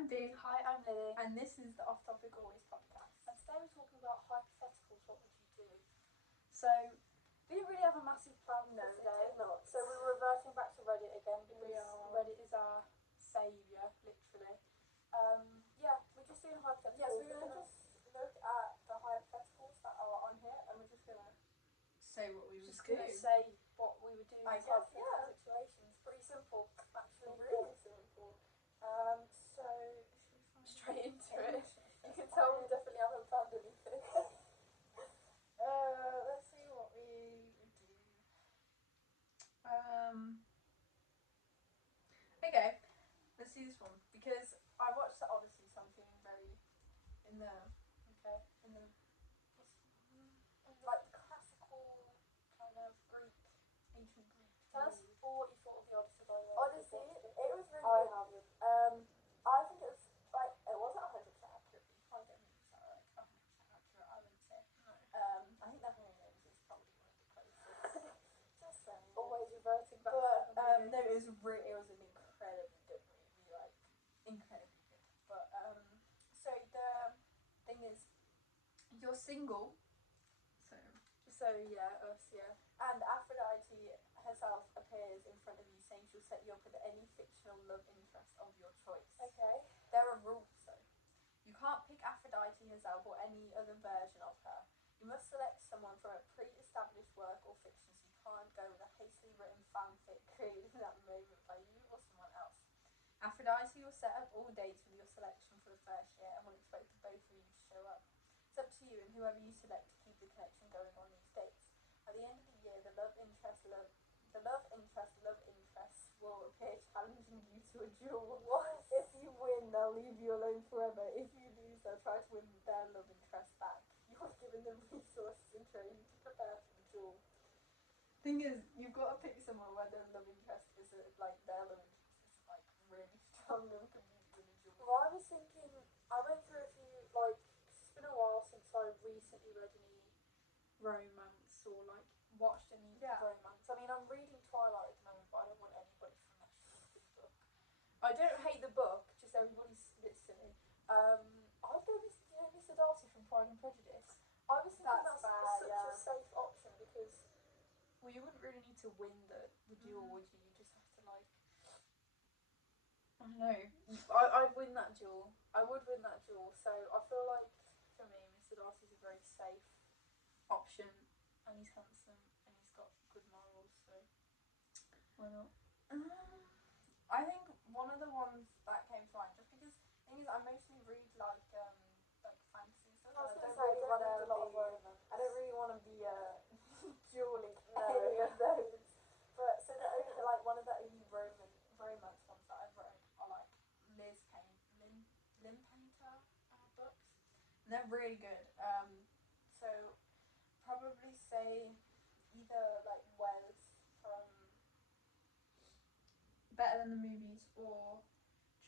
I'm Dee. Hi, I'm Lily. And this is the Off Topic Always podcast. And today we're talking about hypotheticals. What would you do? So, We didn't really have a massive plan for today. not. So we're reverting back to Reddit again because We are. Reddit is our saviour, literally. We're just doing hypotheticals. Yes, we're going to just look at the hypotheticals that are on here and we're just going to say what we would just do. going to say what we would do in I these guess, hypothetical situations. Pretty simple, actually. Really simple. So should we find straight into it? You can tell we definitely haven't planned anything. Let's see what we would do. Okay, let's see this one. Because I watched the Odyssey, so I'm feeling very in the Like the classical kind of Greek, ancient Greek. tell us what you thought of the Odyssey, by the way. Honestly, it was really I good. haven't. I think it was like it wasn't 100% accurate, but you can't get 100% like 100% accurate. I wouldn't say. No. I think the Hunger Games is probably one of the closest. Just saying. Always reverting back. But to no, it was an incredibly good movie, like incredibly good. But so the thing is, you're single, So yeah, us, yeah. And Aphrodite herself appears in front of you, saying she'll set you up with any fictional love interest of your choice. Okay. There are rules though. You can't pick Aphrodite herself or any other version of her. You must select someone from a pre-established work or fiction, so you can't go with a hastily written fanfic created in that moment by you or someone else. Aphrodite will set up all dates with your selection for the first year and will expect both of you to show up. It's up to you and whoever you select to keep the connection going on these dates. At the end of the year, the love interest will appear challenging you to a duel. What? If you win, they'll leave you alone forever. If you lose, they'll try to win their love interest back. You are given them resources and training to prepare for the duel. Thing is, you've got to pick someone where their love interest is like their love interest is like really strong and can win a duel. Well, I was thinking, I went through a few, like, 'cause it's been a while since I recently read any romance or, like, watched any romance. I mean, I'm reading Twilight at the moment, but I don't want anybody from that book. I don't hate the book, just everybody's a bit silly. I'd go with, Mr. Darcy from Pride and Prejudice. I was thinking That's that's fair, such yeah. a safe option because, well, you wouldn't really need to win the duel, would you? You just have to, like, I don't know. I'd win that duel. I would win that duel. So I feel like, for me, Mr. Darcy's a very safe option. and he's handsome and he's got good morals, so Why not? I think one of the ones that came to mind, just because the thing is, I mostly read like fantasy stuff. I was and going to don't say, really I wanna don't read a lot of be- romance. I don't really want to be dueling No. any of those. But so the only, like one of the only romance ones that I've read are like Lim Painter books. And they're really good. So probably say either like Wes from Better Than the Movies or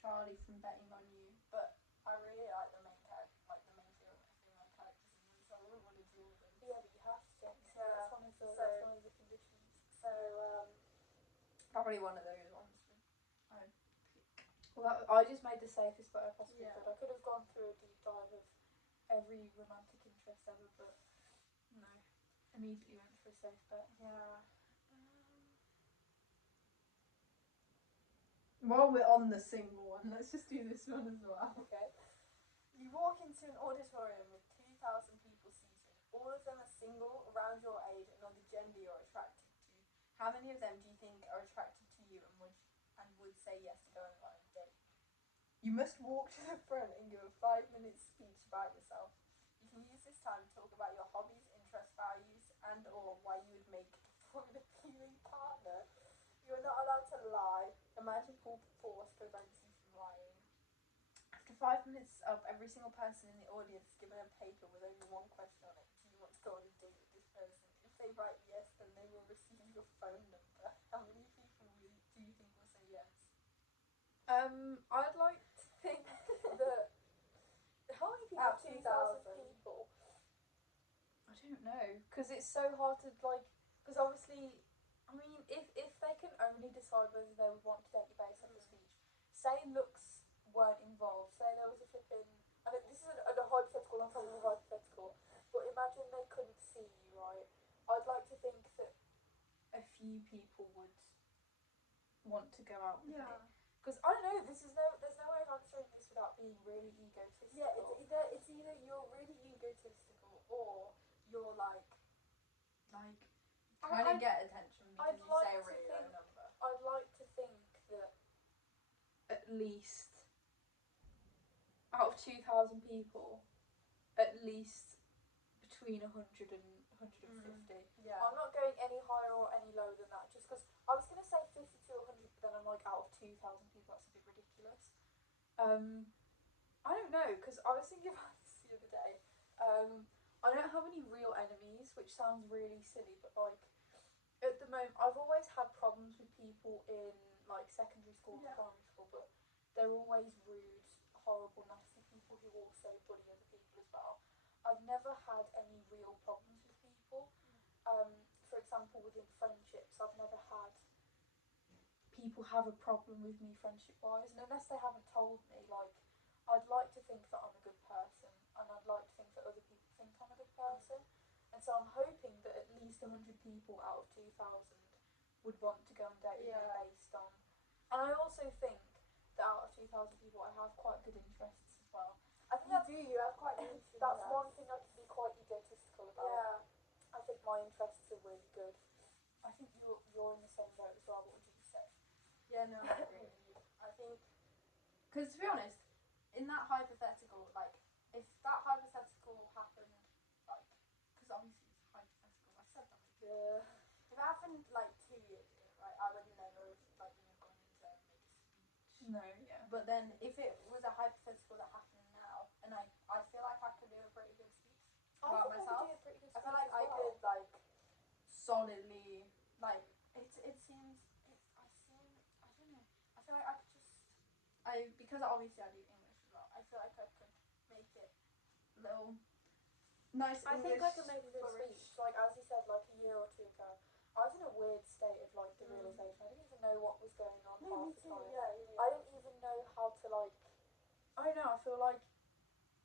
Charlie from Betting on You. But I really like the main character, like the main female characters in them, so I wouldn't want to duel them. Yeah, but you have to get Yeah, that's one of the conditions. So Probably one of those ones. Well, I just made the safest bet I possibly Yeah. could. I could have gone through a deep dive of every romantic interest ever, but no. Immediately went for a safe bet. yeah. While we're on the single one, let's just do this one as well. Okay. You walk into an auditorium with 2,000 people seated. All of them are single, around your age, and of the gender you're attracted to. How many of them do you think are attracted to you and would say yes to going on a date? You must walk to the front and give a 5-minute speech about yourself. You can use this time to talk about your hobbies, interests, values, and or why you would make for an appealing partner. You are not allowed to lie. A magical force prevents you from lying. After 5 minutes up, every single person in the audience is given a paper with only one question on it. Do you want to go on a date with this person? If they write yes, then they will receive your phone number. How many people do you think will say yes? I'd like to think that how many people? Out of 2,000 2,000 people. I don't know. Because it's so hard to because obviously, I mean, if they can only decide whether they would want to date you based on the speech, say looks weren't involved, few people would want to go out with me. Because I don't know, there's no way of answering this without being really egotistical. Yeah, it's either you're really egotistical or you're like trying to get attention because you say a really low number. I'd like to think that At least out of 2,000 people, at least between 100 and 150. Yeah. I'm not going any higher or any lower than that, just because I was going to say 50 to 100, but then I'm like, out of 2,000 people, that's a bit ridiculous. I don't know, because I was thinking about this the other day. I don't have any real enemies, which sounds really silly, but like at the moment, I've always had problems with people in like secondary school, primary school, but they're always rude, horrible, nasty people who also bully other people as well. I've never had any real problems with people. For example, within friendships, I've never had people have a problem with me friendship-wise, and unless they haven't told me, like, I'd like to think that I'm a good person, and I'd like to think that other people think I'm a good person, and so I'm hoping that at least 100 people out of 2,000 would want to go on date with me based on, and I also think that out of 2,000 people, I have quite good interests as well. I think you have quite good interests. That's one thing I can be quite egotistical about. Yeah. I think my interests are really good. I think you're in the same boat as well. What would you say? Yeah, no, I agree with you. I think, because to be honest, in that hypothetical, like, if that hypothetical happened, like, because obviously it's hypothetical, I said that. Yeah. If it happened like 2 years ago, right, I would never have like gone in to make a speech. No, yeah. But then if it was a hypothetical that happened now, and I feel like I could do a pretty good speech about myself. I feel like I could like solidly like it seems I don't know. I feel like I could just because obviously I do English as well. I feel like I could make it little nice I English. think I could make a good speech. Like as you said, like a year or two ago, I was in a weird state of like derealisation. I didn't even know what was going on half the time. Yeah. I didn't even know how to like. I don't know. I feel like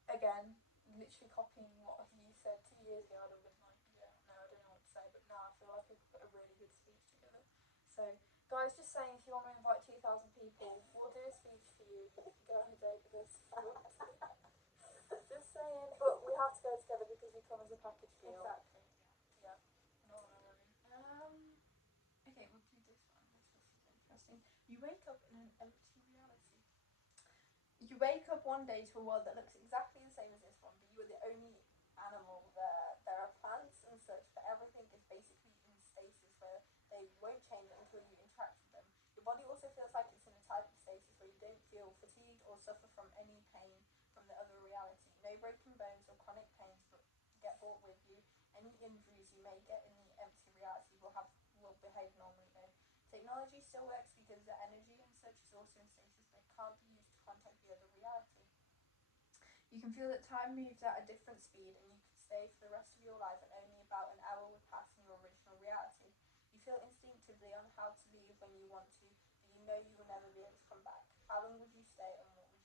again, literally copying what you said 2 years ago. I'd have been like, yeah, no, I don't know what to say. But now I feel like I could put a really good speech together. So, guys, just saying, if you want to invite 2,000 people, we'll do a speech for you. You can go on a date with us. Just saying, but we have to go together because we come as a package deal. Exactly. Yeah. No, no worry. Okay, we'll do this one. This is interesting. You wake up in an empty reality. You wake up one day to a world that looks exactly the same as this one, but you are the only animal there. There are plants and such, but everything is basically in stasis where they won't change until you interact with them. Your body also feels like it's in a type of stasis where you don't feel fatigued or suffer from any pain from the other reality. No broken bones or chronic pains but get brought with you. Any injuries you may get in the empty reality will behave normally though. Technology still works because the energy and such is also in stasis, but it can't be used to contact the other reality. You can feel that time moves at a different speed and you could stay for the rest of your life and only about an hour would pass in your original reality. You feel instinctively on how to leave when you want to, but you know you will never be able to come back. How long would you stay and what would you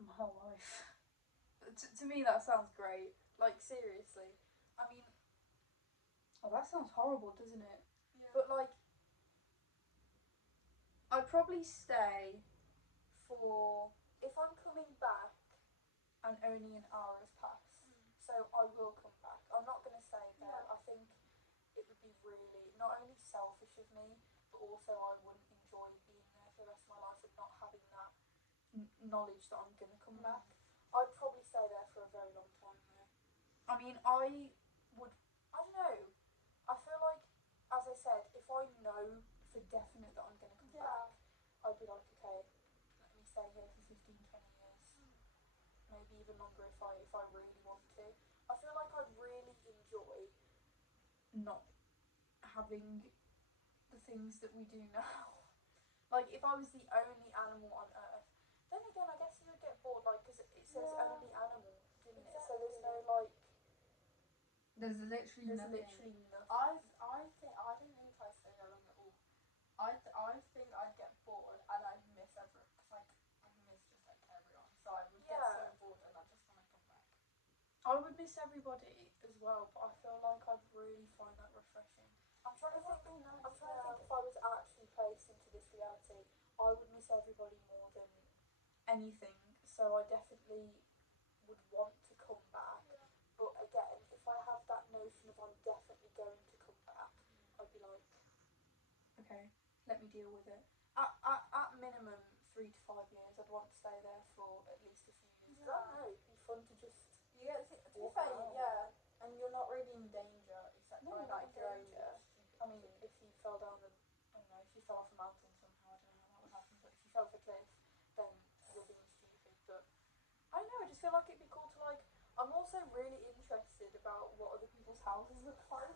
do? My whole life. To me that sounds great. Like seriously. I mean, oh that sounds horrible, doesn't it? Yeah. But like, I'd probably stay for, if I'm coming back and only an hour has passed, so I will come back. I'm not going to stay there. I think it would be really, not only selfish of me, but also I wouldn't enjoy being there for the rest of my life and not having that knowledge that I'm going to come back. I'd probably stay there for a very long time though. I mean, I don't know. I feel like, as I said, if I know for definite that I'm going to come back, I'd be like, okay, let me stay here for 15, 20 years. Maybe even longer if I really want to. I feel like I'd really enjoy not having the things that we do now. Like, if I was the only animal on Earth, then again, I guess you would get bored, like, because it says only animal, didn't it? So there's no, like... There's literally nothing. I don't think I'd stay there long at all. I think I'd get bored and I'd miss everyone, because, like, I miss just, like, everyone. So I would get so bored and I just want to come back. I would miss everybody as well, but I feel like I'd really find that refreshing. I'm trying to It would think. be nice. I'm trying to think if I was actually placed into this reality, I would miss everybody more than anything. So I definitely would want to come back. Yeah. But again, if I have that notion of I'm definitely going to come back, I'd be like, okay, let me deal with it. At minimum 3 to 5 years, I'd want to stay there for at least a few years. Yeah. I don't know, it'd be fun to just. You get to be Walk fair, around. yeah, and you're not really in danger except No, by you're not like in your own danger. stupid I mean, thing. if you fell down the, I don't know, if you fell off a mountain somehow, I don't know how that would happen, but if you fell off a cliff, then you're being stupid. But I don't know, I just feel like it'd be cool to like. I'm also really interested about what other people's houses look like.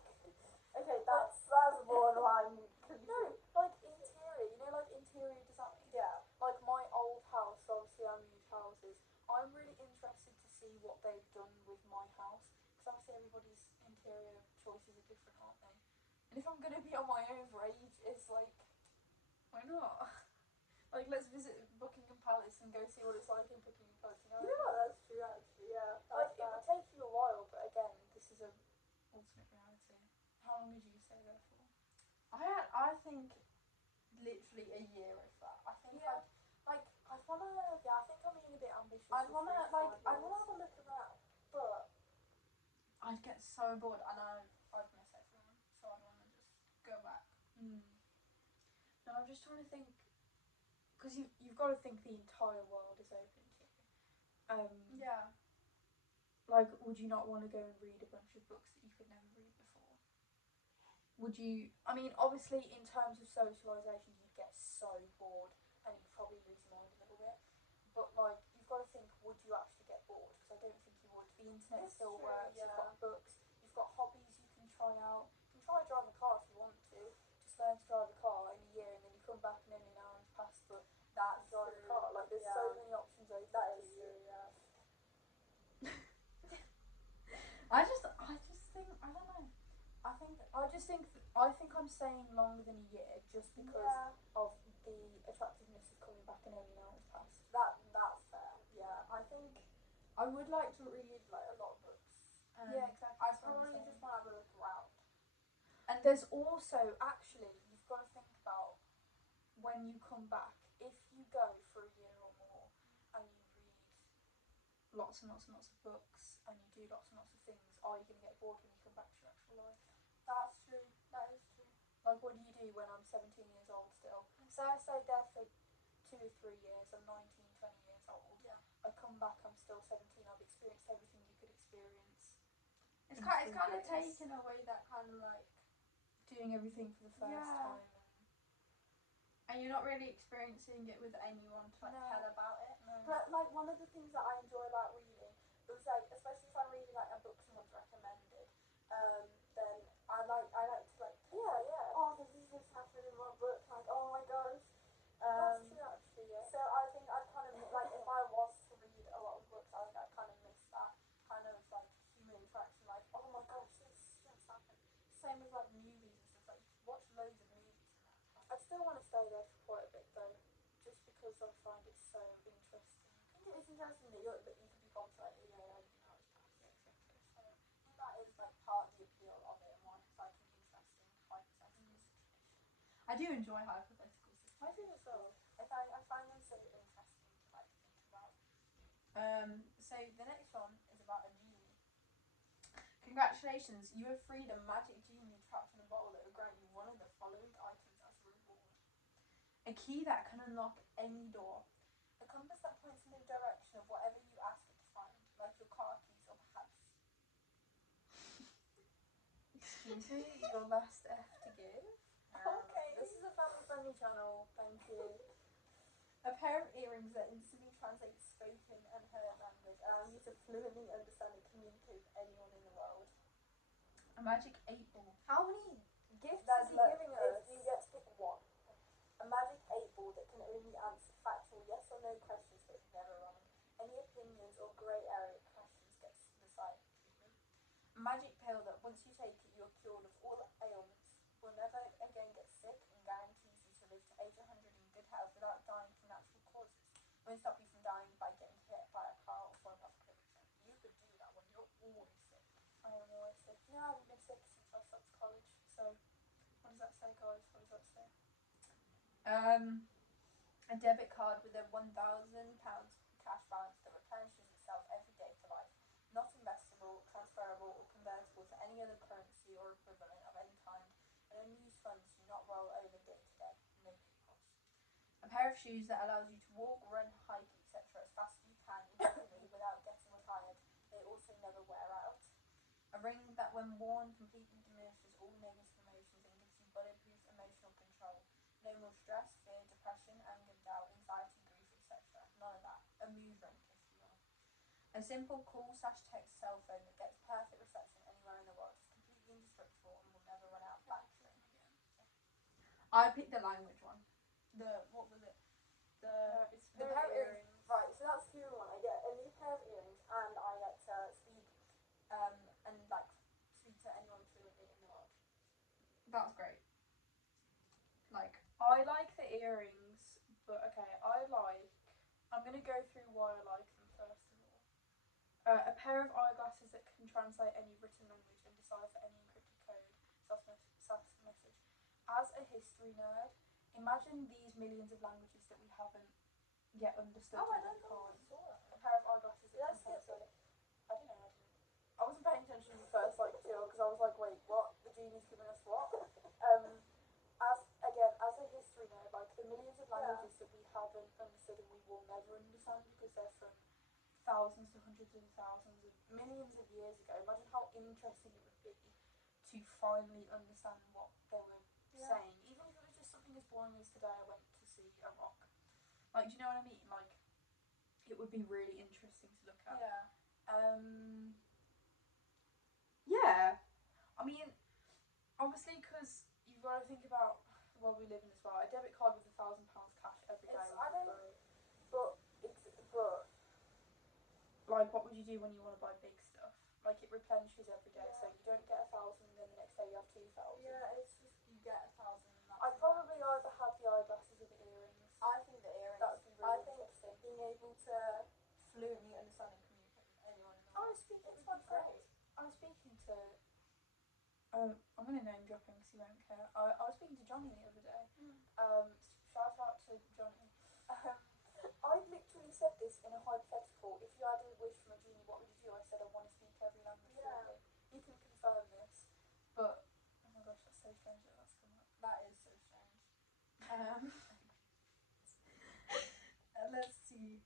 Okay, That's borderline creepy. no, like interior. You know, like interior design. Yeah. Like my old house, obviously I moved houses. I'm really interested to see what they've done with my house because obviously everybody's interior choices are different, aren't they? And if I'm gonna be on my own for ages, like, why not? Like, let's visit Buckingham Palace and go see what it's like in Buckingham Palace. You know? Yeah, that's true actually. Yeah. Like it would take you a while, but again, this is a alternate reality. How long did you stay there for? I think literally a year if that. I think Yeah. I'd wanna. Yeah, I think I'm being a bit ambitious. I'd wanna with like 3 to 5 I wanna years. have a look around, but I'd get so bored and I'd miss everyone, so I'd wanna just go back. No, I'm just trying to think, because you've got to think the entire world is open to you. Yeah. Like, would you not want to go and read a bunch of books that you could never read before? Would you? I mean, obviously, in terms of socialisation, you'd get so bored and you'd probably lose your mind a little bit. But like, you've got to think, would you actually get bored? Because I don't think you would. The internet It's still true, works. yeah. You've got books. You've got hobbies you can try out. You can try and drive a car if you want to. Just learn to drive a car in a year, and then you come back and only an hour has passed. But That's you drive a true. car. Like, there's Yeah. so many options open That to is you. true, yeah. I just think I don't know. I think I'm staying longer than a year just because Yeah. of the attractiveness of coming back and only an hour has passed. That's fair. Yeah. I think I would like to read like a lot of books. Yeah, exactly. I that's what I'm probably saying. just want to have a look around. And there's also actually you've got to think about when you come back. If you go for a year or more and you read lots and lots and lots of books and you do lots and lots of things, are you going to get bored when you come back to your actual life? That's true. That is true. Like, what do you do when I'm 17 years old still? Say I stayed there for 2 or 3 years, I'm 19, 20 years old. Yeah. I come back, I'm still 17, I've experienced everything you could experience. It's in kind 3 of years. taken away that kind of like, Doing everything for the first Yeah. time. and you're not really experiencing it with anyone to like No. tell about it. No. But like one of the things that I enjoy about reading is like, especially if I'm reading like a book someone's recommended, then I like to like Yeah. oh, this is just happened in my book, like oh my gosh. That's true actually, yeah. So I think I'd kind of like if I was to read a lot of books, I think I'd kind of miss that kind of like human interaction, like oh my gosh, this just happened. Same with like movies and stuff, like you watch loads of movies and that. I'd still want to stay there for quite a bit though, just because I find it so interesting. I think it's interesting that you could be gone for like a year and you know it's past. Yeah, exactly. So I think that is like part of the appeal of it and why it's like an interesting hypothetical situation. I do enjoy hypotheticals. I do as well. I find them so interesting to like think about. So the next one is about a genie. Congratulations, you have freed a magic genie trapped in a bottle that will grant you one of the following items as a reward. A key that can unlock any door. A compass that points in the direction of whatever you ask it to find, like your car keys or perhaps... Excuse me, your last F to give. Okay. This is a family-friendly channel, thank you. A pair of earrings that instantly translate spoken and heard language, allowing you to fluently understand and communicate with anyone in the world. A magic 8-ball. How many gifts is he giving us? You get to pick one. A magic 8-ball that can only answer factual yes or no questions but is never wrong. Any opinions or grey area questions gets the silent treatment. A magic pill that once you take it, you're cured of all ailments, will never again get sick, and guarantees you to live to age 100 in good health without dying from natural causes. Won't stop you from dying by getting hit by a car or falling off a cliff. You could do that when you're always sick. I am always sick. You know, I haven't been sick since I stopped college, so A debit card with a £1,000 cash balance that replenishes itself every day for life. Not investable, transferable, or convertible to any other currency or equivalent of any kind, and unused funds do not roll over day to day. No coupons. A pair of shoes that allows you to walk, run, hike, etc. as fast as you can indefinitely without getting tired. They also never wear out. A ring that, when worn, completely diminishes all negative emotions and gives you bulletproof emotional control. No more stress, fear, depression, anger, doubt, anxiety, grief, etc. None of that. A mood ring, if you will. A simple call/text cell phone that gets perfect reception anywhere in the world. It's completely indestructible and will never run out of battery. I picked the language one. What was it? It's The pair of earrings. earrings. Right, so that's the other one. I get a new pair of earrings and I get to speak And like speak to anyone fluently in the world. That's great. Like, I like the earrings, but okay, I'm going to go through why I like them first of all. A pair of eyeglasses that can translate any written language and decipher any encrypted code, SAS message. As a history nerd, imagine these millions of languages that we haven't yet understood. Oh, I that don't we know can't. I saw that. A pair of eyeglasses Did I that can skip translate. it? I don't know. I wasn't paying attention in the first like two because I was like, wait, what? The genie's giving us what? As a history nerd, like the millions of languages that we haven't understood and we will never understand because they're from thousands to hundreds of thousands of millions of years ago. Imagine how interesting it would be to finally understand what they were saying, even if it was just something as boring as today I went to see a rock. Like, do you know what I mean? Like, it would be really interesting to look at. yeah. Yeah. I mean, obviously, because you've got to think about the world we live in as well. A debit card with £1,000 cash every day. Like, what would you do when you want to buy big stuff? Like, it replenishes every day, so you don't get 1,000 and then the next day you have 2,000. Yeah, it's just you get 1,000 and that's I'd probably either have the eyeglasses or the earrings. I think the earrings. That would be really interesting. Being able to fluently understand and communicate with anyone in the I world. was speaking It's quite great. I was speaking to. I'm going to name drop him because he won't care. I was speaking to Johnny the other day. Shout out to Johnny. I literally said this in a hypothetical. If you had a wish from a genie, what would you do? I said I want to speak every language fluently. You can confirm this, but oh my gosh, that's so strange that that's come up. That is so strange. Let's see.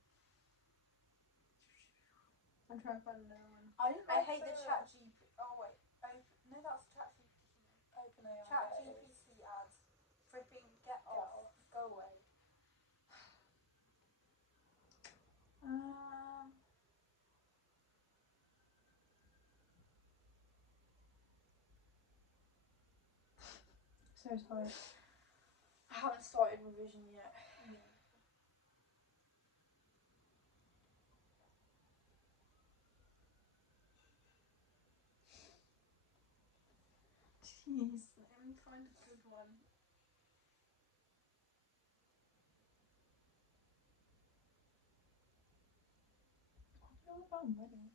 I'm trying to find another one. I hate the chat GP. Oh wait, no, that's chat GPT. OpenAI. Chat GPT ads. Flipping get off. Go away. So tired. I haven't started revision yet. Yeah. Jeez, let me find a good one. I don't know if I'm ready.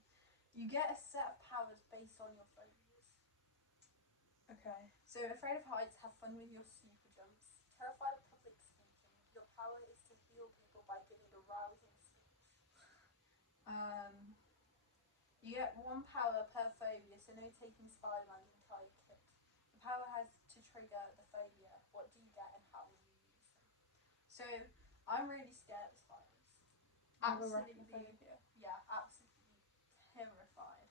You get a set of powers based on your phobias. Okay. So, afraid of heights, have fun with your super jumps. Terrified of public speaking, your power is to heal people by giving a rousing speech. You get one power per phobia, so no taking Spider-Man's entire kit. The power has to trigger the phobia. What do you get and how will you use them? So, I'm really scared of spiders. Absolutely. Yeah, absolutely terrified.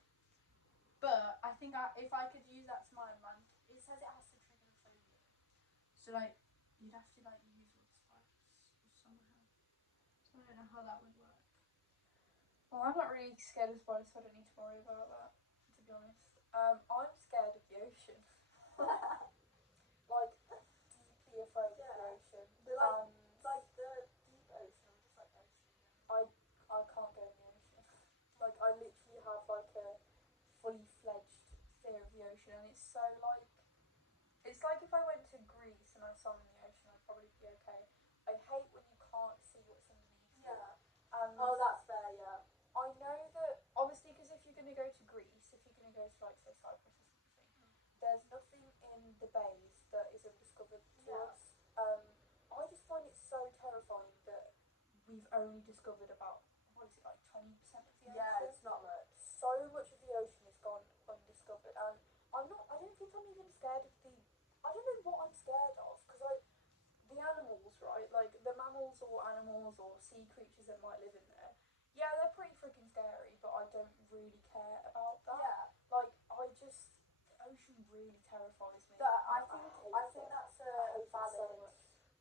But I think if I could use that to my advantage, it says it has to trigger the phobia. So like, you'd have to like use all the spiders somehow. So I don't know how that would work. Well, I'm not really scared of spiders, so I don't need to worry about that, to be honest. I'm scared of the ocean. Like, deeply afraid of the ocean. Like the deep ocean, just like ocean. I can't go in the ocean. Like, I literally have like a fully fledged fear of the ocean, and it's so like, it's like if I went to Greece and I swam in the ocean, I'd probably be okay. I hate when you can't see what's underneath. Yeah. Oh, that's fair. Yeah. I know that obviously because if you're going to go to Greece, if you're going to go to like say Cyprus or something, there's nothing in the bays that is undiscovered to us. I just find we've only discovered about, what is it, like 20% of the ocean? Yeah, it's not much. So much of the ocean has gone undiscovered, and I don't think I'm even scared of I don't know what I'm scared of, because the animals, right, like the mammals or animals or sea creatures that might live in there, yeah, they're pretty freaking scary, but I don't really care about that. Yeah. Like, the ocean really terrifies me. But I hate think it. that's I hate it so valid. much.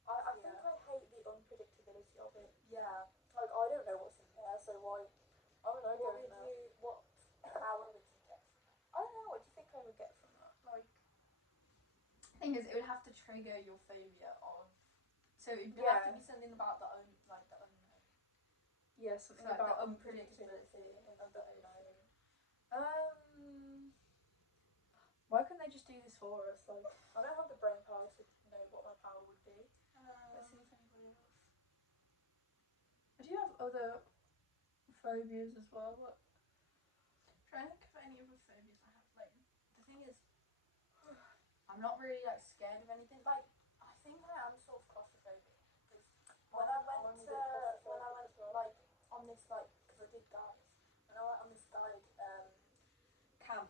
I think Yeah. I hate the unpredictability of it. Yeah. Like, I don't know what's in there, so why? I don't know. What power would you get from it? I don't know. What do you think I would get from that? Like, The thing is, it would have to trigger your phobia of. So it would Yeah. have to be something about the unknown. yeah, something So, like, about the unpredictability unpredictability of the unknown. Why couldn't they just do this for us? Like, I don't have the brain power to know what my power would be. Let's see if anybody else. I do have other phobias as well. What? Trying to think of any other phobias I have. Like, the thing is, I'm not really like scared of anything. Like, I think I am sort of claustrophobic because when I went like on this like because I did guides when I went on this guide camp,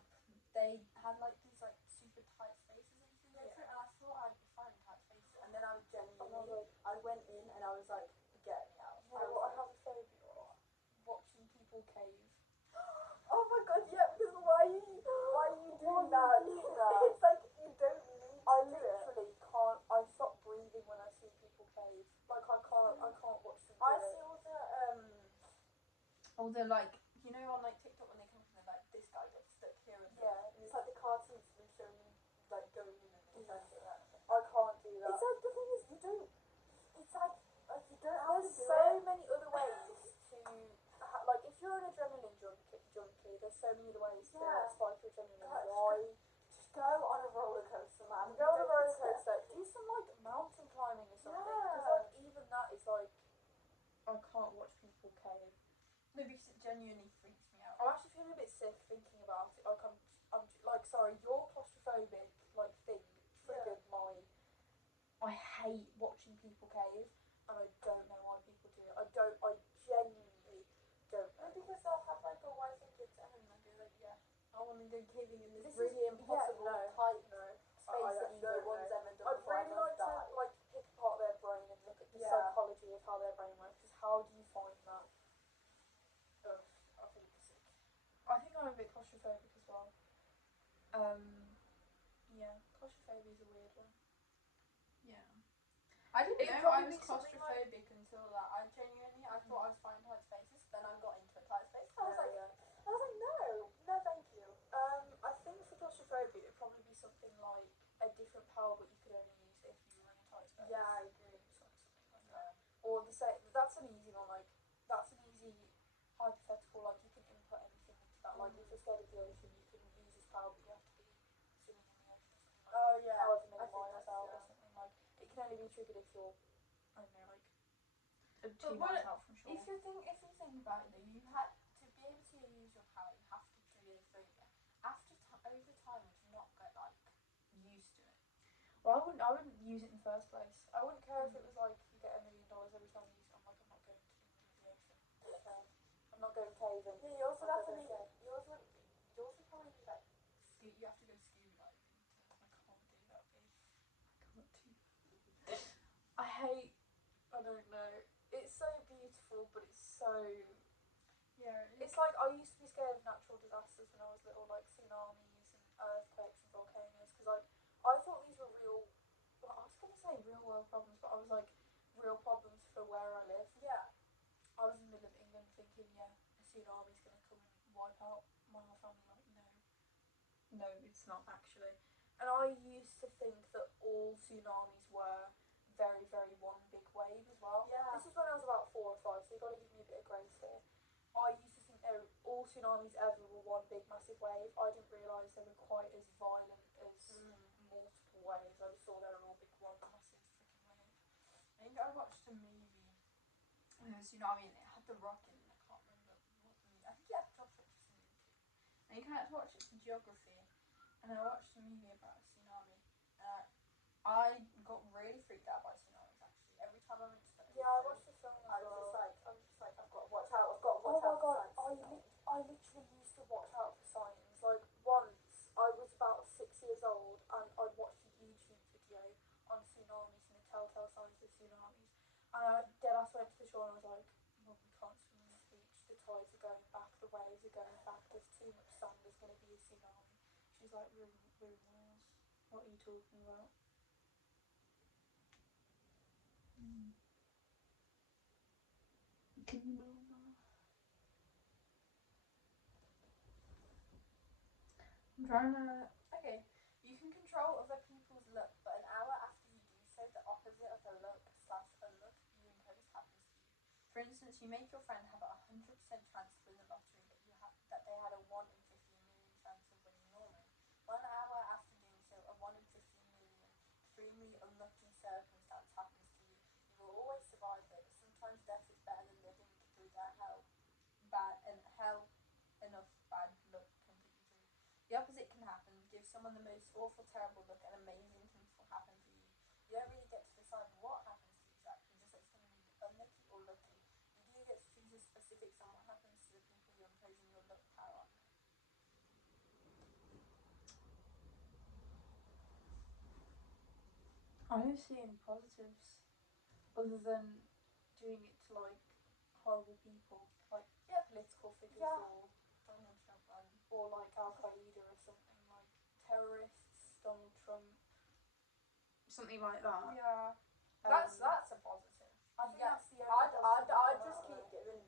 they had like these like super tight spaces that you could go through, and I thought I'd be fine in tight spaces, and then I genuinely I went in and I was like, get me out. You know what I have a phobia of? Watching people cave. Oh my god, yeah, because why are you doing that? It's like, you don't need to literally can't, I stop breathing when I see people cave. Like, I can't watch them do I it. see all the like, you know, on like TikTok when they come from like this guy gets stuck here and yeah, it's like the cartoons been showing like going in and defending that. I can't do that. It's like the thing is you don't. It's like you don't have There's to do so it. many other ways to, like, if you're an adrenaline junkie, there's so many other ways to spike your adrenaline. Why? Just go on a roller coaster, man. Go on a roller coaster. Do some like mountain climbing or something. Because like even that is like, I can't watch people cave. no, because it genuinely freaks me out. I'm actually feeling a bit sick thinking about it. Like I'm like, sorry, your claustrophobic like thing triggered my. I hate watching people cave, and I don't know why people do it. I genuinely don't know. Maybe because they'll have like a wife and kids at home and they'll be like, yeah, I want to go caving in this This really is- impossible tight space that actually no don't one's know. ever done I'd before. really like to like pick apart their brain and look at the psychology of how their brain works. Because how do you find that? Ugh, I think it's sick. I think I'm a bit claustrophobic as well. Yeah, claustrophobia is a weird one. Yeah. I didn't It'd know I probably was be something claustrophobic until that. I genuinely, I thought I was fine in tight spaces. Then I got into a tight space. I was like, no, thank you. I think for claustrophobia it'd probably be something like a different power, but you could only use it if you were in a tight space. Yeah, I agree. Something like that. Or that's an easy one. Like, that's an easy hypothetical. Like, you can input anything into that. Like, if you're scared of the ocean, you can use this power, but you have to be swimming in the ocean or something. Like, Oh yeah, however I many think miles that's out or something. Like, it can only be triggered if you're, I don't know, like 2 But miles out from shore. if you think about it, though, you had to be able to use your power. You have to trigger the phobia. Over time, would you not get like used to it? Well, I wouldn't use it in the first place. I wouldn't care if it was like you get $1 million every time you use it. I'm like, I'm not going to the middle of the ocean. Okay. I'm not going caving. Yeah, you also have to be. You also probably be like. You have to go scuba diving. I can't do that, babe. I can't do that. I don't know. It's so beautiful, but it's so. Yeah. It's like, I used to be scared of natural disasters when I was little, like tsunamis and earthquakes and volcanoes, because like I thought these were real. Well, I was gonna say real world problems, but I was like, real problems for where I live. Yeah. I was in the middle of England thinking, yeah, a tsunami's gonna come and wipe out my whole family. Like, no, it's not actually. And I used to think that all tsunamis were very, very one big wave as well. Yeah. This is when I was about 4 or 5, so you got to give me a bit of grace here. I used to think all tsunamis ever were one big massive wave. I didn't realise they were quite as violent as multiple waves. I just thought they were all big one massive freaking wave. I think I watched a movie with a tsunami and it had the rock in it. I can't remember what the movie. I think you had to watch it for some movie too. I think I had to watch it for geography, and I watched a movie about a tsunami. And I got really freaked out by tsunamis. Actually, every time I went to Yeah, I watched the film as I was well. just like, tides are going back, the waves are going back, there's too much sand, there's going to be a tsunami. She's like, we're in Wales. What are you talking about? Can you believe that? I'm trying to. Okay, you can control other people's luck, but an hour after you do so, the opposite of the luck slash unluck you impose happens to you. For instance, you make your friend have a 100% chance to win the lottery, but that they had a 1 in 15 million chance of winning normally. 1 hour after doing so, a 1 in 15 million extremely unlucky circumstance happens to you. You will always survive it, but sometimes death is better than living through the hell enough bad luck completely through. The opposite can happen. Give someone the most awful, terrible look, and amazing things will happen for you. You don't really get to decide what happens to you exactly, just that it's going to be unlucky or lucky. You do get to choose the specifics on what happens to the people you're imposing your luck power on. I don't see any positives other than doing it to like horrible people, like political figures or Donald Trump or like Al Qaeda or something, like terrorists, Donald Trump, something like that. Yeah, that's a positive. I think that's the I'd just keep giving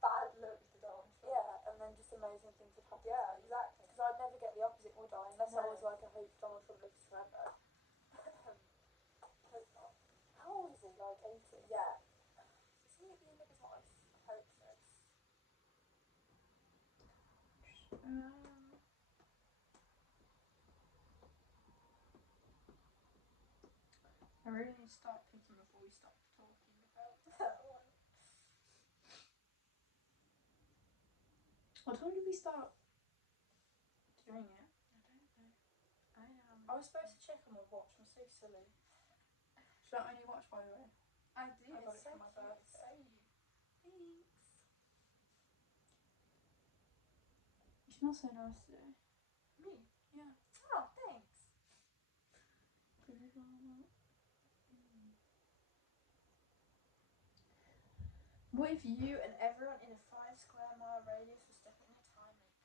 bad luck to Donald Trump. Yeah, and then just amazing things would happen. Yeah, exactly. Because I'd never get the opposite, would I? Unless I No. was like, I hope Donald Trump lives forever. Hope not. How old is he? Like 80? Yeah. Is he at the end of his life? I hope so. I really need to start picking before we stop talking about That one. What time did we start doing it? I don't know. I was supposed to check on my watch. I'm so silly. Should I only watch, by the way? I do. I got It's it so for my cute. birthday. It's so you. Thanks. You smell so nice today. Me? Yeah. Oh, thanks. What if you and everyone in a 5 square mile radius were stuck in a time loop?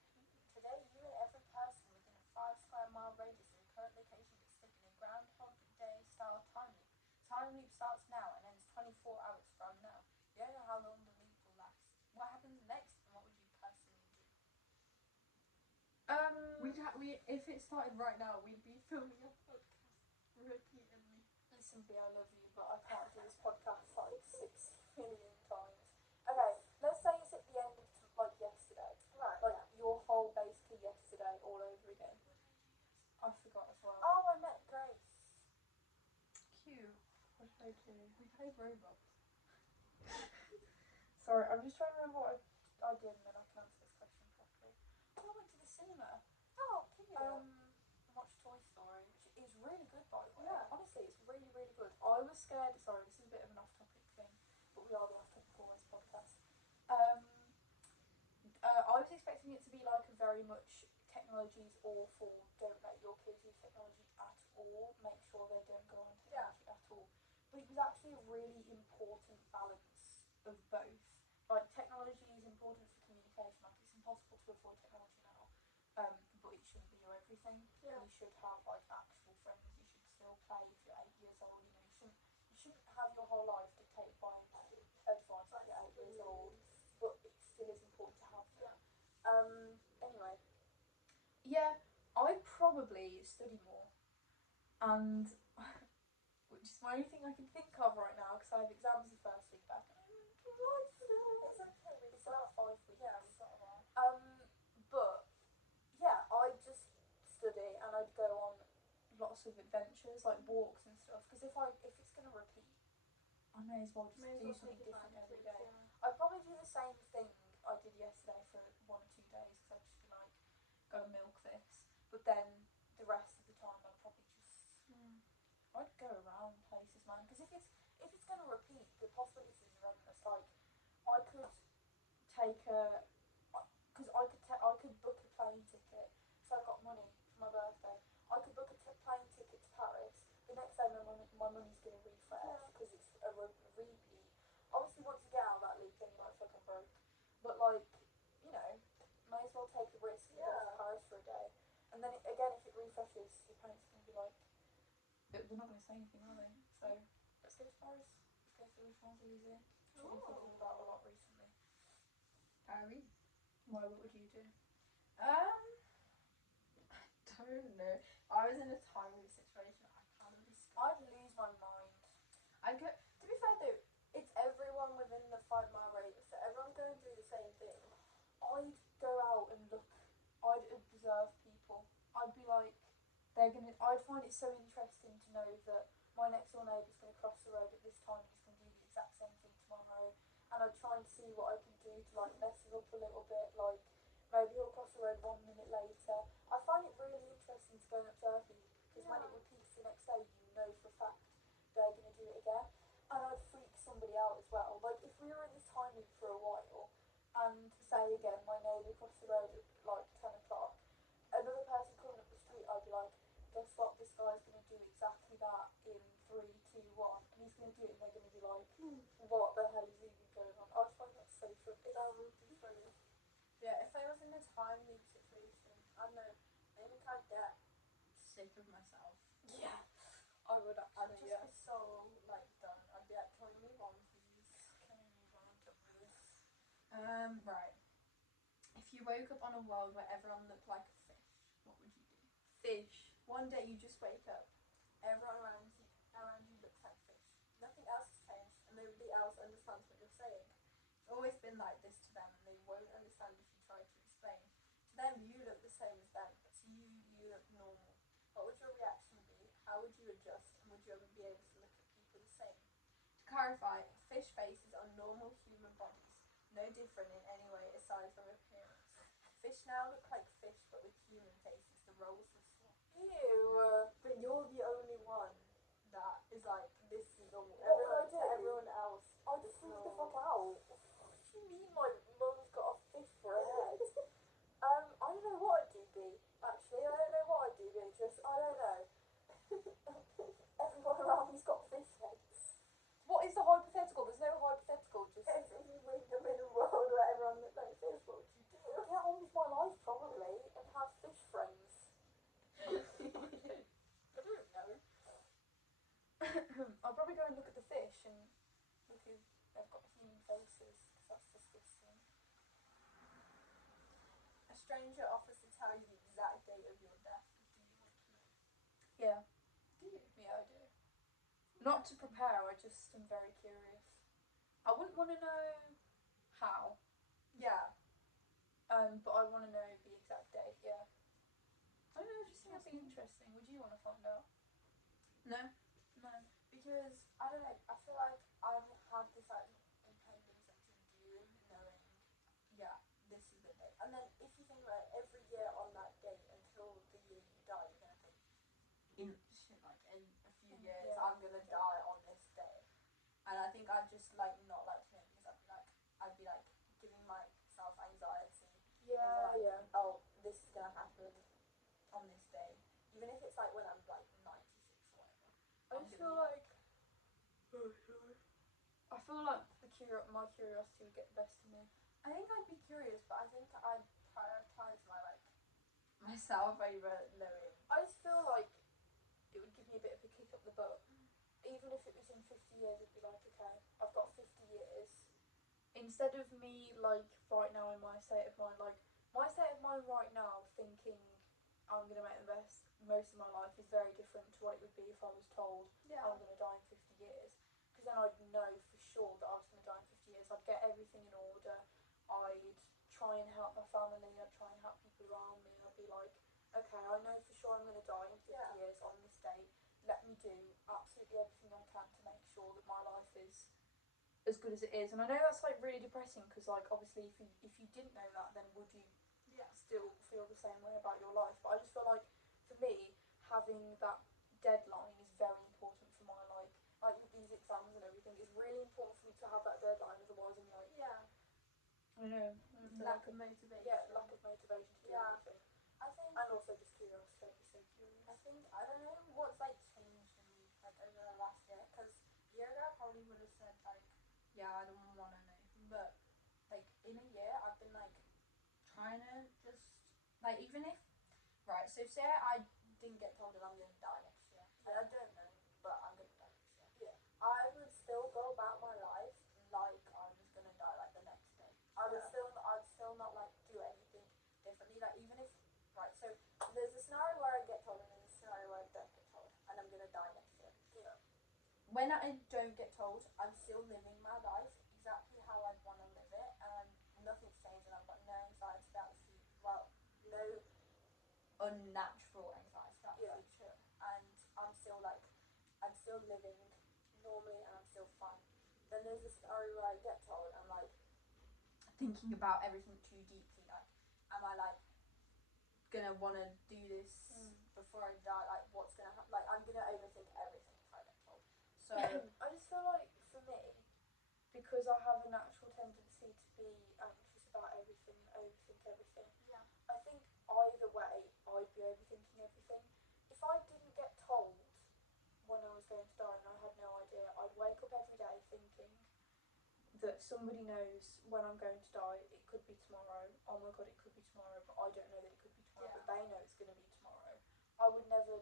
Today, you and every person within a 5 square mile radius of your current location gets stuck in a Groundhog Day style time loop. Time loop starts now and ends 24 hours from now. You don't know how long the loop will last. What happens next, and what would you personally do? If it started right now, we'd be filming a podcast repeatedly. Listen, B, I love you, but I can't do this podcast like 6 million times. Okay, let's say it's at the end of like yesterday. Right. Like your whole basically yesterday all over again. I forgot as well. Oh, I met Grace. Cute. What did I do? We played Roblox. Sorry, I'm just trying to remember what I did, and then I can answer this question properly. Oh, I went to the cinema. Oh, cute. Watched Toy Story, which is really good, by the way. Yeah. Honestly, it's really, really good. I was scared. Sorry, this is a bit of an off-topic thing, but we are the off-topic always podcast. I was expecting it to be like a very much technology's awful. Don't let your kids use technology at all. Make sure they don't go on technology at all. But it was actually a really important balance of both. Like technology is important for communication. Like it's impossible to avoid technology now. But it shouldn't be your everything. Yeah. You should have like actual friends. You should still play if you're 8 years old. You know, you shouldn't have your whole life dictated by advice if you're 8 years old. But it still is important to have them. Anyway, yeah, I probably study more, and which is my only thing I can think of right now because I have exams the first week back. It's okay. It's about 5 weeks. Yeah, we've got a while. But yeah, I'd just study and I'd go on lots of adventures, like walks and stuff. Because if it's gonna repeat, I may as well just do something different every day. I'd probably do the same thing I did yesterday for 1 or 2 days because I'd just be like, go milk this. But then the rest of the time I'd probably just I'd go around places, man. Because if it's gonna repeat, the possibilities are endless. Like I could take I could book a plane ticket. So I got money for my birthday. I could book a plane ticket to Paris. The next day my money's gonna refresh because it's a repeat. Obviously, once you get out of that loop, then you're like fucking broke. but like, you know, may as well take a risk and go to Paris for a day. And then again, if it refreshes, your parents are going to be like, they're not going to say anything, are they? So let's go to Paris. Let's go to the Champs-Elysees. Which I've been thinking about a lot recently. Paris. Why? What would you do? I don't know. I was in a timely situation. I kind of just. I'd lose my mind. I get. To be fair though, it's everyone within the 5 mile radius, so everyone's going to do the same thing. I'd go out and look. I'd observe people. I'd be like, I'd find it so interesting to know that my next door neighbour's going to cross the road at this time. He's going to do the exact same thing tomorrow, and I'd try and see what I can do to like mess it up a little bit. Like maybe he'll cross the road 1 minute later. I find it really interesting to go and observe people because when it repeats the next day, you know for a fact they're going to do it again. And I'd freak somebody out as well. Like if we were in this time loop for a while, and say again my neighbour crossed the road at like 10 o'clock, another person coming up the street, I'd be like, guess what? This guy's going to do exactly that in 3, 2, 1, and he's going to do it, and they're going to be like, what the hell is even going on? I find that so funny. That would be funny. Yeah, if I was in a time loop situation, I don't know. I think I'd get sick of myself. Yeah, I would I'd actually. just be so like done. I'd be like, can we move on, please? Can we move on? I'm done with this. Right. If you woke up on a world where everyone looked like a fish, what would you do? Fish. One day you just wake up, everyone around you looks like fish. Nothing else has changed, and nobody else understands what you're saying. It's always been like this to them, and they won't understand if you try to explain. To them, you look the same as them, but to you, you look normal. What would your reaction be? How would you adjust, and would you ever be able to look at people the same? To clarify, fish faces are normal human bodies, no different in any way aside from appearance. Fish now look like fish, but with human faces. The roles were swapped. Ew. But you're the only one. That is like, this is normal. Everyone else. I'd freak the fuck out. What do you mean my mum's got a fish for a head? I don't know what I'd do, B. Actually, I don't know what I'd do, Beatrice. I don't know. Everyone around me's got fish heads. What is the hypothetical? There's no hypothetical, just... If you wake up in a world where everyone looks like fish, what would you do? Get on with my life, probably, and have fish friends. I don't know. I'll probably go and look at the fish and look if they've got human faces, because that's disgusting. A stranger offers to tell you the exact date of your death. Do you want to know? Yeah. Do you? Yeah, I do. Not to prepare, I just am very curious. I wouldn't want to know how, Yeah. but I want to know the exact date, yeah. I don't know, I just think that'd be interesting. Would you want to find out? No. No. Because, I don't know, I feel like I would have this like impending sense of doom knowing, yeah, this is the date. And then if you think about it, every year on that date until the year you die, you're going to think, in a few years, Yeah. I'm going to die on this day. And I think I'd just like not like to know because I'd be like giving myself anxiety. Yeah, Like, yeah. oh, this is going to happen on this day. Even if it's like when I'm like 96 or whatever. I just feel like... Oh, sorry. I feel like my curiosity would get the best of me. I think I'd be curious, but I think I'd prioritise myself over knowing. I just feel like it would give me a bit of a kick up the butt. Even if it was in 50 years, it'd be like, okay, I've got 50 years. Instead of me, like, right now in my state of mind, like, my state of mind right now thinking I'm going to make the most of my life is very different to what it would be if I was told I'm going to die in 50 years. Because then I'd know for sure that I was going to die in 50 years. I'd get everything in order. I'd try and help my family. I'd try and help people around me. I'd be like, okay, I know for sure I'm going to die in 50 years on this date. Let me do absolutely everything I can to make sure that my life is as good as it is. And I know that's like really depressing because like obviously if you didn't know that, then would you still feel the same way about your life? But I just feel like for me having that deadline is very important for my like with these exams and everything. It's really important for me to have that deadline, otherwise I'm like I know. Lack of motivation. Yeah, lack of motivation to do anything. I think, and also just curiosity. I'd be so curious. I think, I don't know what's like changed in me like over the last year, because a year ago I probably would have said like, yeah, I don't want to know, but like in a year kind of just like, even if, right, so say I didn't get told that I'm gonna die next year. I don't know, but I'm gonna die next year. Yeah. I would still go about my life like I was gonna die like the next day. I'd still not like do anything differently. Like, even if, right, so there's a scenario where I get told and there's a scenario where I don't get told and I'm gonna die next year. Yeah. When I don't get told, I'm still living my life exactly how I want to live it, and nothing's changed, and I've got no anxiety about the future. Well, no unnatural anxiety about the future, and I'm still living normally, and I'm still fine. Then there's a scenario where I get told, I'm like thinking about everything too deeply. Like, am I like gonna want to do this before I die? Like, what's gonna happen? Like, I'm gonna overthink everything if I get told. So I just feel like, for me, because I have a natural tendency to be anxious about everything and overthink everything, yeah, I think either way I'd be overthinking everything. If I didn't get told when I was going to die and I had no idea, I'd wake up every day thinking that somebody knows when I'm going to die. It could be tomorrow. Oh my god, it could be tomorrow, but I don't know that it could be tomorrow. But they know it's going to be tomorrow. I would never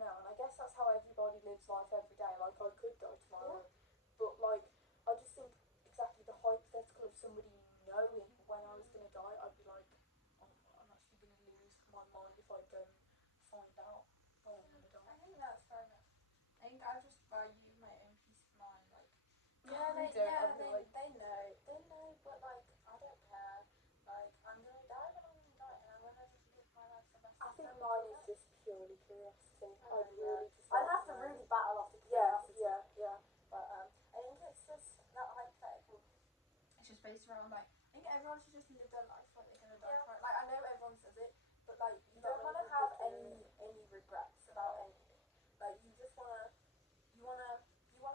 know, and I guess that's how everybody lives life every day. Like, I could die tomorrow, but like, I just think exactly the hypothetical of somebody knowing when I was going to die, I'd be like, oh, I'm actually going to lose my mind if I don't find out when I'm going to die. I think that's fair enough. I think I just value my own peace of mind. Like, I don't. they know, but like, I don't care. Like, I'm gonna die when I'm gonna die, and I wanna just live my life the best. I think mine is just purely curiosity. I'd really just. I'd have to really battle off the curiosity. But I think it's just that hypothetical. It's just based around, like, I think everyone should just live their life like they're gonna die tomorrow. Like, I know everyone says it, but like, you don't want to have any regrets about anything. Like, you just wanna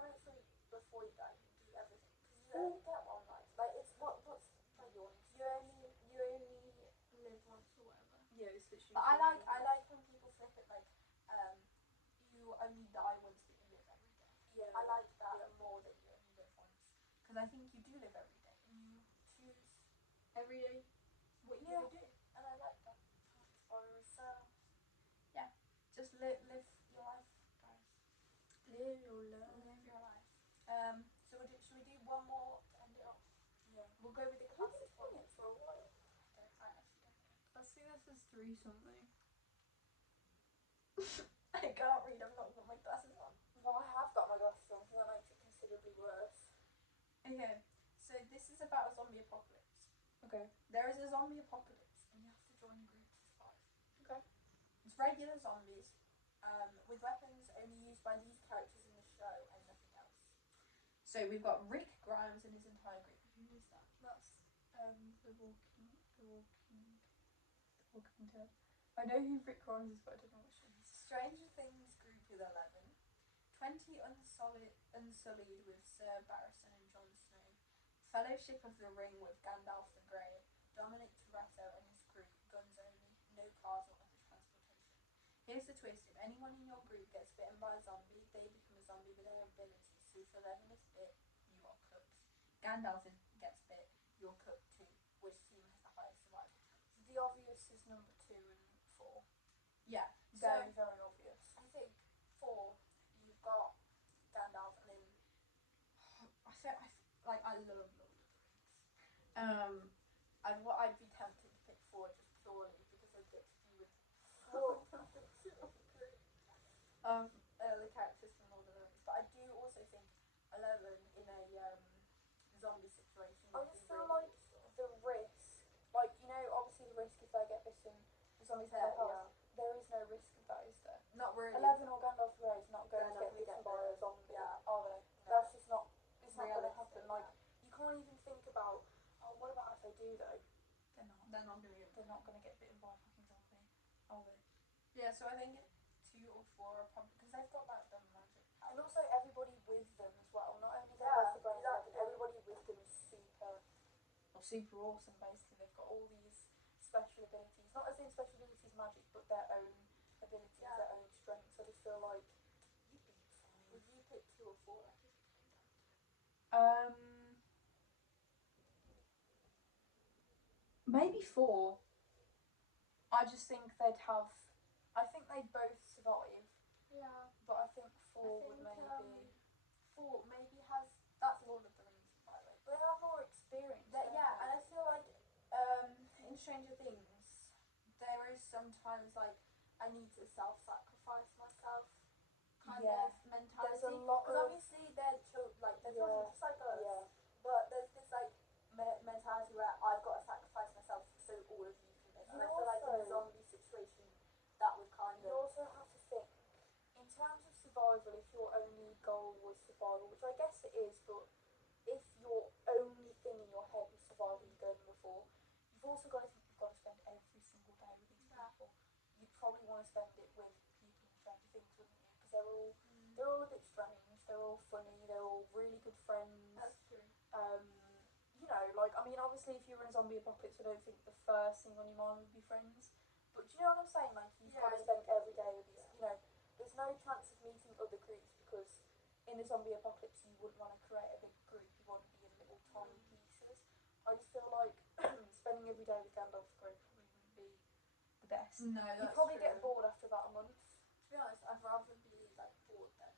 make sure before you die you do everything, because you only get one life. Like, it's what's like, you only live once or whatever. Yeah, it's literally. But I like when people flip it, like, you only die once but you live every day. Yeah. I like that more than you only live once, because I think you do live every day and you choose every day what you do, and I like that. So yeah, just live your life, guys. Live your life. Live your life. So should we do one more to end it off? Yeah. We'll go with the classic one. For a while. I actually don't know. Let's see, this is 3 something. I can't read, I've not got my glasses on. Well, I have got my glasses on, so that makes it considerably worse. Okay, so this is about a zombie apocalypse. Okay. There is a zombie apocalypse, and you have to join a group to survive. Okay. It's regular zombies, with weapons only used by these characters in the show and nothing else. So we've got Rick Grimes and his entire group. Who is that? That's the Walking Dead. I know who Rick Grimes is, but I don't know which one. Stranger Things group with 11. 20 Unsullied with Sir Barristan and Jon Snow. Fellowship of the Ring with Gandalf the Grey. Dominic Toretto and his group, guns only, no cars or other transportation. Here's the twist: if anyone in your group gets bitten by a zombie, they become a zombie with their abilities. So if 11 is bit, you are cooked. Gandalf gets bit, you're cooked too. Which team has the highest survival chance? The obvious is number 2 and 4. Yeah, Very, very obvious. I think 4, you've got Gandalf, and then I love Lord of the Rings. And what I'd be tempted to pick 4 just purely because I get to be with 4 the characters from Lord of the Rings. But I do also think 11 in a zombie situation. I just feel like the risk, like, you know, obviously the risk if they get bitten, the zombies never pass. There is no risk of that, is there? Not really. 11 or Gandalf the Grey is not going to get bitten by a zombie, are they? No. That's just not. It's not going to happen. Like, you can't even think about. Oh, what about if they do though? They're not going to get bitten by a fucking zombie, are they? Yeah, so I think 2 or 4 are probably, because they've got like the magic powers. And also everybody with them as well. Not only the brain, everybody with them is super awesome. Basically, they've got all these special abilities. Not as in special abilities magic, but their own abilities, their own strengths. I just feel like you'd be fine. Would you pick 2 or 4? Like, if it came down to it? maybe 4. I just think they'd have. I think they'd both survive, Yeah. but I think 4 I would think, maybe. 4 maybe has. That's Lord of the Rings, by the way. But they have more experience. That, don't yeah, they? and I feel like in Stranger Things, there is sometimes like I need to self-sacrifice myself kind Yeah. of mentality. There's a lot Because of. obviously they're they're Yeah. children just like us. Yeah. But there's this like mentality where I've got to sacrifice myself so all of you can live. And I feel like in a zombie situation, that would kind You of. also have to think, in terms of survival, if your only goal was survival, which I guess it is, but if your only thing in your head was survival, you go number 4. You've also got to think you've got to spend every single day with these people. You'd probably want to spend it with people in Stranger Things, wouldn't you? Because they're all a bit strange. They're all funny. They're all really good friends. That's true. You know, like, I mean, obviously, if you were in a zombie apocalypse, I don't think the first thing on your mind would be friends. But do you know what I'm saying? Like, you've got to spend every day with these. You know, there's no chance of meeting other groups because in a zombie apocalypse, you wouldn't want to create a big group. You want to be in little tiny pieces. I just feel like spending every day with Gandalf's group probably wouldn't be the best. No, that's You'd probably true. get bored after about a month. To be honest, I'd rather be like bored than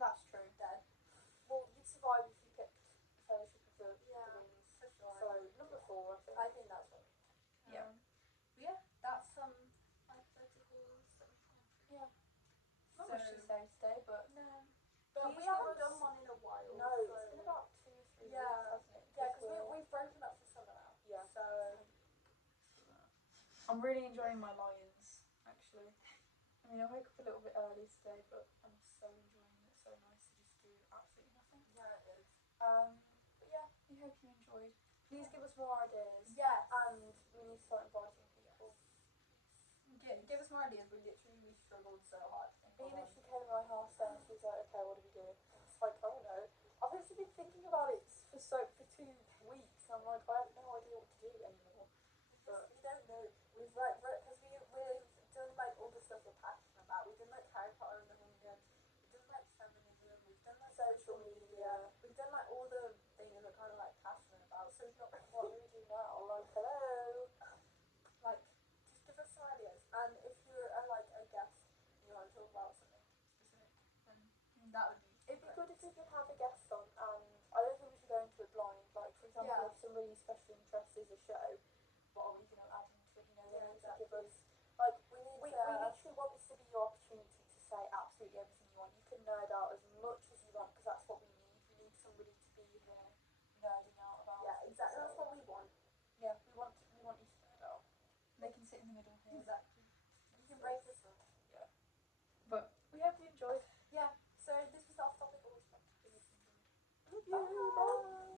That's true. dead. Well, you'd survive if you picked Fellowship of the Yeah, Rings. for sure. So, number 4, I think. I think that's what we did. Yeah. But yeah, that's some hypotheticals that we've gone through. Yeah. Not much to say today, but No. But we please haven't give us- done one in a while. no, so it's been about 2 or 3 Yeah. weeks, hasn't it? Yeah, because we've broken up for summer now. Yeah. So I'm really enjoying my lions, actually. I mean, I woke up a little bit early today, but I'm so enjoying it. So nice to just do absolutely nothing. yeah, it is. But yeah, we hope you enjoyed. Please give us more ideas. Yes. And we need to start inviting people. Give us more ideas. We struggled so hard to think of Even one. if she came to my house then she was like, okay, what do we do? It's like, I don't know. I've literally been thinking about it for 2 weeks. I'm like, I have no idea what to do anymore. But We don't know. We've like because we've done like all the stuff we're passionate about. We've done like Harry Potter and the Hunger Games. We've done like feminism. We've done like social media. We've done like all the things we're kind of like passionate about. So we've not what do we do now? Like, hello. like just give us some ideas. And if you're like a guest and you want to talk about something specific, then that would be. It'd be good if we could have a guest on, and I don't think we should go into it blind. Like, for example, Yeah. if somebody's special interest is a show, what are we going to add into it? You know, they Yeah, need to give exactly. us, like, We need we to. literally want this to be your opportunity to say absolutely everything you want. You can nerd out as much as you want, because that's what we need. We need somebody to be here nerding out about. Yeah, exactly. That's what we want. Yeah, we want you to nerd out. They can sit in the middle here. Exactly. You can break this up. Yeah. But we hope you enjoyed. Yeah. So this was off topic. Always fun. Love you. Bye.